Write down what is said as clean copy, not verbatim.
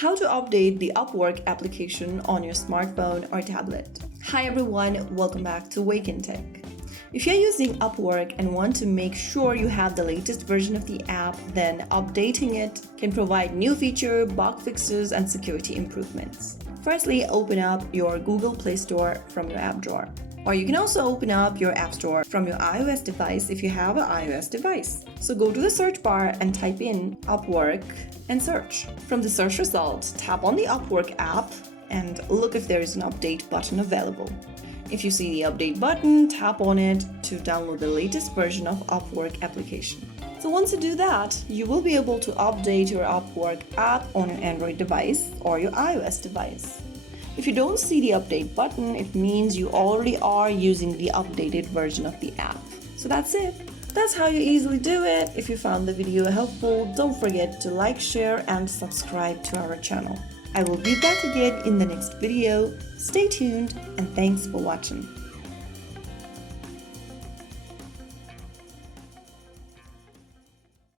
How to update the Upwork application on your smartphone or tablet. Hi everyone, welcome back to Wake&Tech. If you're using Upwork and want to make sure you have the latest version of the app, then updating it can provide new feature, bug fixes, and security improvements. Firstly, open up your Google Play Store from your app drawer. Or you can also open up your App Store from your iOS device if you have an iOS device. So go to the search bar and type in Upwork and search. From the search result, tap on the Upwork app and look if there is an update button available. If you see the update button, tap on it to download the latest version of Upwork application. So once you do that, you will be able to update your Upwork app on your Android device or your iOS device. If you don't see the update button, it means you already are using the updated version of the app. So that's it. That's how you easily do it. If you found the video helpful, don't forget to like, share, and subscribe to our channel. I will be back again in the next video. Stay tuned and thanks for watching.